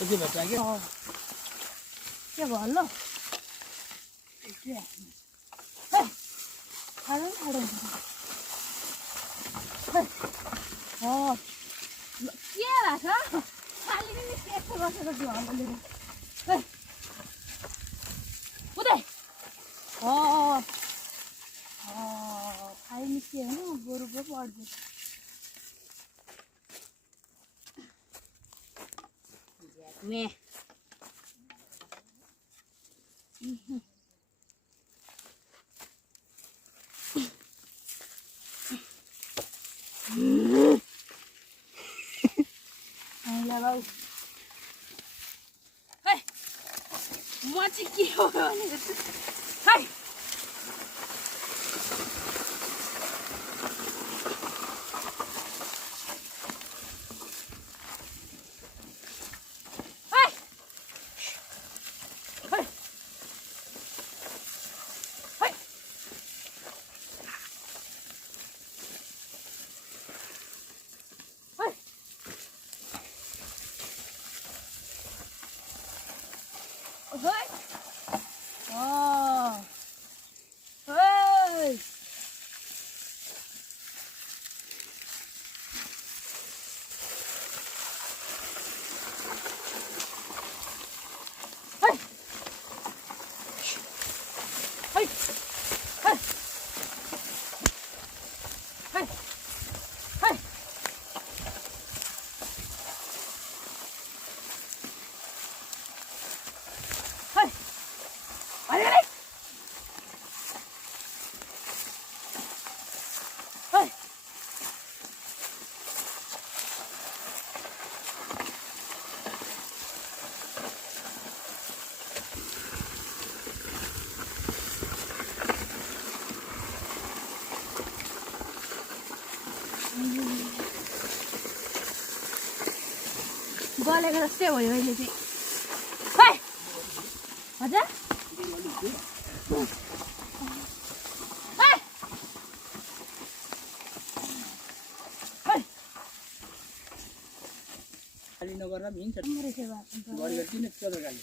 कति भन्छ के के भयो के खाडौँ खाडौँ के भएको खाली पनि यस्तो बसेको छु हल्लाले उतै खाइ निस्कियो होइन गोरु पो पढ्छु Me. म चाहिँ के हो भनेको छु हाय गलेको जस्तै भयो अहिले चाहिँ हाय हजुर खाली नगर्दा पनि हिँड्छ गरेर किन चल्छ गाडी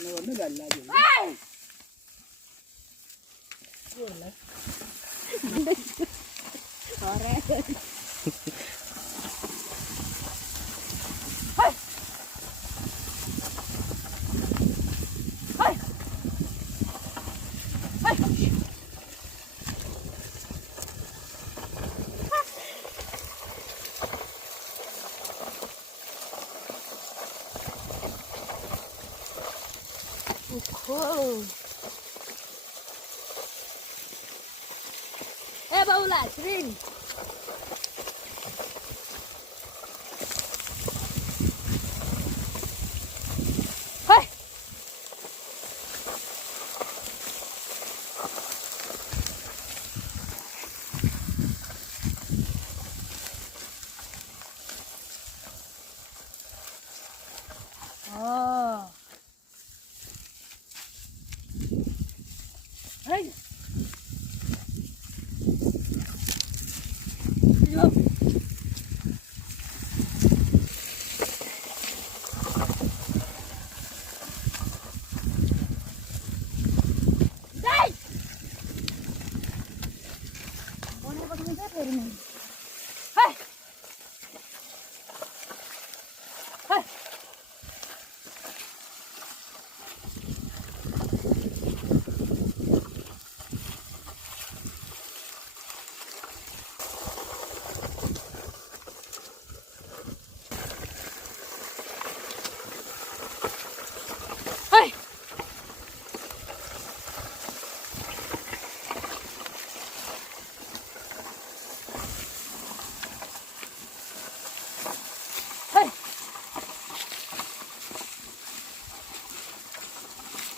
नगर्नु गाडी लाग्यो ए बाउला श्रीन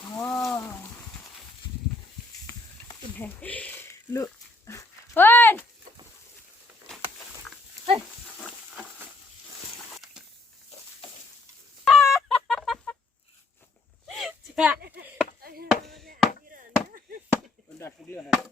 Oh. लू होय होय. छ्या. पण डॉक्टर होणार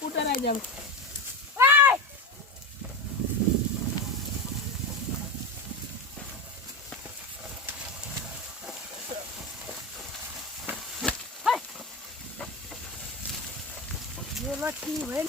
कुठं नाही जाऊ होय. होय. गेला की होईल